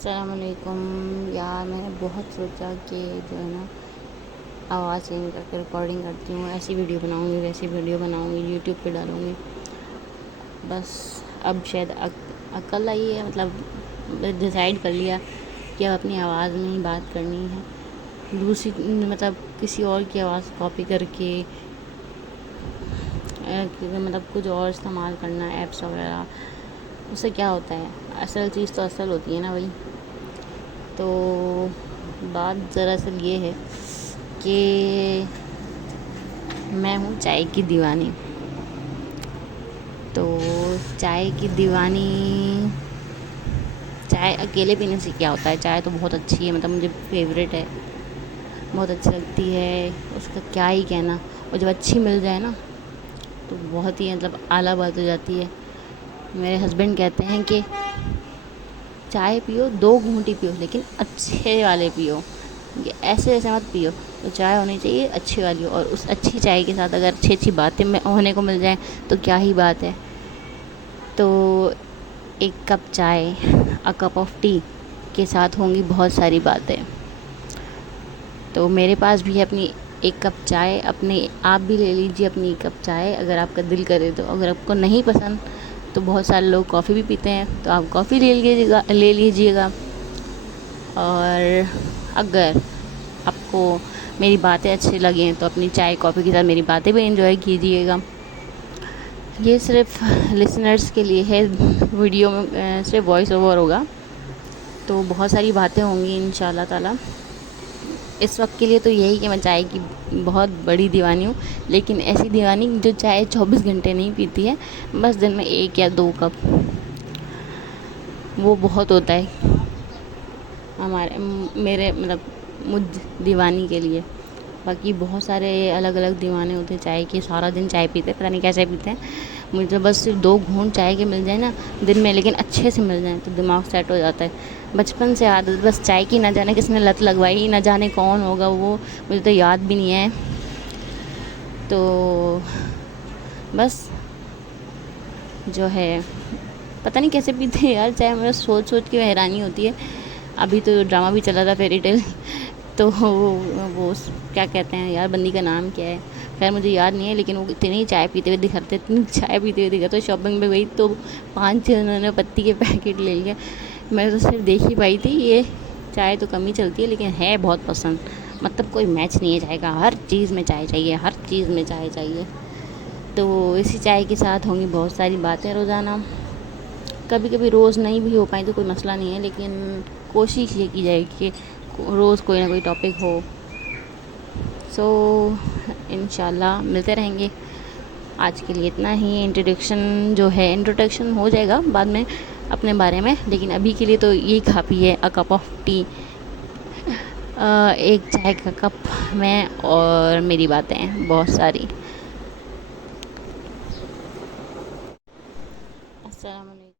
अस्सलामुअलैकुम यार, मैंने बहुत सोचा कि जो है ना आवाज़ चेंज करके रिकॉर्डिंग करती हूँ, ऐसी वीडियो बनाऊँगी वैसी वीडियो बनाऊँगी, यूट्यूब पे डालूँगी। बस अब शायद अकल आई है, मतलब डिसाइड कर लिया कि अब अपनी आवाज़ में ही बात करनी है। दूसरी मतलब किसी और की आवाज़ कॉपी करके मतलब कुछ और इस्तेमाल करना, ऐप्स वगैरह, उससे क्या होता है? असल चीज़ तो असल होती है ना भाई। तो बात दरअसल ये है कि मैं हूँ चाय की दीवानी। तो चाय की दीवानी, चाय अकेले पीने से क्या होता है? चाय तो बहुत अच्छी है, मतलब मुझे फेवरेट है, बहुत अच्छी लगती है, उसका क्या ही कहना। और जब अच्छी मिल जाए ना तो बहुत ही मतलब आला बात हो जाती है। मेरे हस्बैंड कहते हैं कि चाय पियो, 2 घूंट ही पियो, लेकिन अच्छे वाले पियो, ये ऐसे ऐसे मत पियो। तो चाय होनी चाहिए अच्छी वाली, और उस अच्छी चाय के साथ अगर अच्छी अच्छी बातें में होने को मिल जाए तो क्या ही बात है। तो एक कप चाय, अ कप ऑफ टी के साथ होंगी बहुत सारी बातें। तो मेरे पास भी है अपनी एक कप चाय, अपने आप भी ले लीजिए अपनी एक कप चाय अगर आपका दिल करे तो। अगर आपको नहीं पसंद तो बहुत सारे लोग कॉफ़ी भी पीते हैं, तो आप कॉफ़ी ले लीजिएगा। और अगर आपको मेरी बातें अच्छी लगें तो अपनी चाय कॉफ़ी के साथ मेरी बातें भी एंजॉय कीजिएगा। ये सिर्फ लिसनर्स के लिए है, वीडियो में सिर्फ वॉइस ओवर होगा, तो बहुत सारी बातें होंगी इंशाल्लाह ताला। इस वक्त के लिए तो यही कि मैं चाय की बहुत बड़ी दीवानी हूँ, लेकिन ऐसी दीवानी जो चाय 24 घंटे नहीं पीती है, बस दिन में 1 या 2 कप, वो बहुत होता है मेरे मतलब मुझ दीवानी के लिए। बाकी बहुत सारे अलग अलग दीवाने होते हैं चाय के, सारा दिन चाय पीते हैं, पता नहीं क्या चाय पीते हैं। मुझे तो बस सिर्फ 2 घूंट चाय के मिल जाए ना दिन में, लेकिन अच्छे से मिल जाए तो दिमाग सेट हो जाता है। बचपन से आदत बस चाय की, ना जाने किसने लत लगवाई, ना जाने कौन होगा वो, मुझे तो याद भी नहीं है। तो बस जो है पता नहीं कैसे पीते हैं यार चाय, मुझे सोच सोच के हैरानी होती है। अभी तो ड्रामा भी चला था फेरी टेल, तो वो क्या कहते हैं यार, बंदी का नाम क्या है, खैर मुझे याद नहीं है, लेकिन वो इतनी चाय पीते हुए दिखाते, इतनी चाय पीते हुए दिखाते। शॉपिंग में गई तो 5-6 उन्होंने पत्ती के पैकेट ले लिया। मैं तो सिर्फ देख ही पाई थी, ये चाय तो कम ही चलती है, लेकिन है बहुत पसंद, मतलब कोई मैच नहीं है चाय का। हर चीज़ में चाय चाहिए, हर चीज़ में चाय चाहिए। तो इसी चाय के साथ होंगी बहुत सारी बातें रोज़ाना। कभी कभी रोज़ नहीं भी हो पाई तो कोई मसला नहीं है, लेकिन कोशिश ये की जाए कि रोज़ कोई ना कोई टॉपिक हो। सो इंशाल्लाह मिलते रहेंगे। आज के लिए इतना ही। इंट्रोडक्शन हो जाएगा बाद में अपने बारे में, लेकिन अभी के लिए तो ये काफ़ी है। अ कप ऑफ टी, एक चाय का कप में, और मेरी बातें बहुत सारी। अस्सलाम वालेकुम।